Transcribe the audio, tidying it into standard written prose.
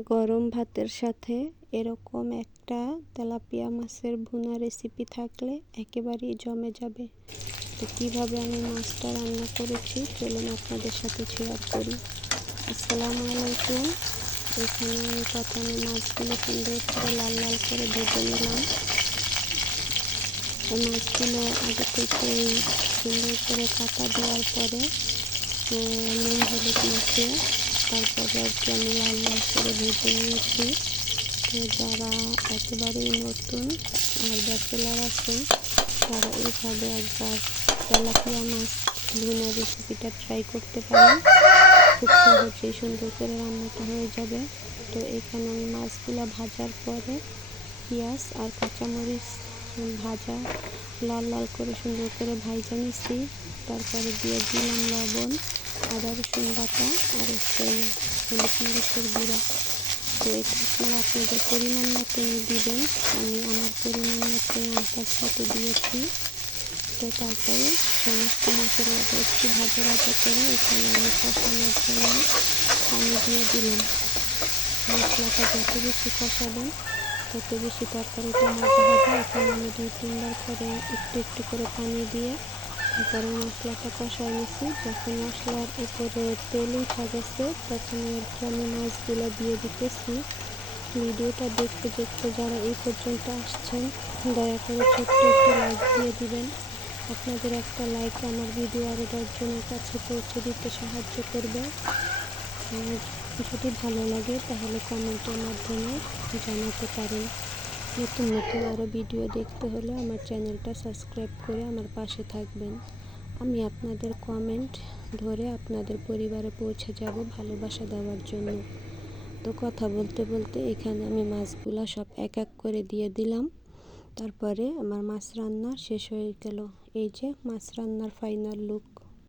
গরম ভাতের সাথে এরকম একটা তেলাপিয়া মাছের ভুনা রেসিপি থাকলে একেবারেই জমে যাবে। তো কীভাবে আমি মাছটা রান্না করেছি চলুন আপনাদের সাথে শেয়ার করি। আসসালামু আলাইকুম। এখানে আমি প্রথমে মাছগুলো সুন্দর করে লাল লাল করে ভেজে নিলাম। মাছগুলো আগে থেকেই সুন্দর করে কাটা দেওয়ার পরে নুন হলুদ মাখিয়ে তারপরে আমি লাল লাল করে ভেজে নিয়েছি। তো যারা একেবারেই নতুন আর ব্যাচেলার আছেন তারা এইভাবে একবার তেলাপিয়া মাছ ভুনা রেসিপিটা ট্রাই করতে পারেন। খুব সহজেই সুন্দর করে রান্নাটা হয়ে যাবে। তো এখানে আমি মাছগুলো ভাজার পরে পেঁয়াজ আর কাঁচামরিচ ভাজা লাল লাল করে সুন্দর করে ভাজা নিচ্ছি। তারপরে দিয়ে দিলাম লবণ, আদা রসুন বাটা আর হলুদ মরিচের গুঁড়া। তো এটা আপনারা আপনাদের পরিমাণ মতনই দিবেন। আমি আমার পরিমাণ মতন আন্দাজ মতো দিয়েছি। তো তারপরে সমস্ত মশলাটা একটু ভাজা ভাজা করে এখানে আমি কষানোর জন্য পানি দিয়ে দিলাম। মশলাটা যত বেশি কষাবেন তত বেশি তরকারিটা মজা হবে। এখানে আমি 2-3 বার করে একটু একটু করে পানি দিয়ে তারপরে মশলাটা কষায় নিচ্ছি। যখন মশলার উপরে তেল উঠে গেছে তখন আমি মাছগুলো দিয়ে দিতেছি। ভিডিওটা দেখতে দেখতে যারা এই পর্যন্ত আসছেন দয়া করে ছোট্ট একটি লাইক দিয়ে দিবেন। আপনাদের একটা লাইক আমার ভিডিও আরও 10 জনের কাছে পৌঁছে দিতে সাহায্য করবে। আর যদি ভালো লাগে তাহলে কমেন্টের মাধ্যমে জানাতে পারেন। নতুন নতুন আরও ভিডিও দেখতে হলে আমার চ্যানেলটা সাবস্ক্রাইব করে আমার পাশে থাকবেন। আমি আপনাদের কমেন্ট ধরে আপনাদের পরিবারে পৌঁছে যাব ভালোবাসা দেওয়ার জন্য। তো কথা বলতে বলতে এখানে আমি মাছগুলো সব এক এক করে দিয়ে দিলাম। তারপরে আমার মাছ রান্না শেষ হয়ে গেল। এই যে মাছ রান্নার ফাইনাল লুক।